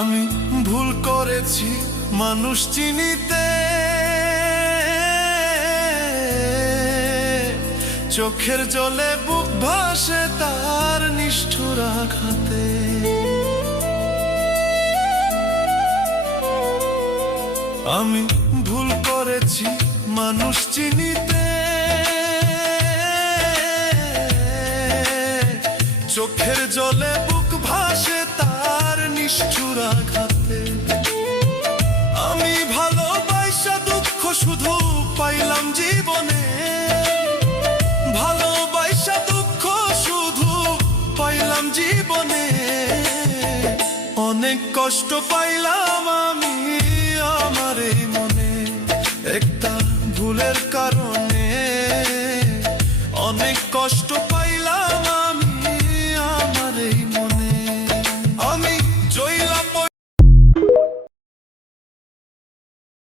আমি ভুল করেছি মানুষ চিনিতে, চোখের জলে বুক ভাসে তার নিষ্ঠুর আঘাতে। আমি ভুল করেছি মানুষ চিনিতে, চোখের জলে বুক ভাসে তার নিষ্ঠুর আঘাতে। আমি ভালোবাসা দুঃখ শুধু পাইলাম জীবনে, ভালোবাসা দুঃখ শুধু পাইলাম জীবনে। অনেক কষ্ট পাইলাম আমি আমার এই মনে, একটা ভুলের কারণে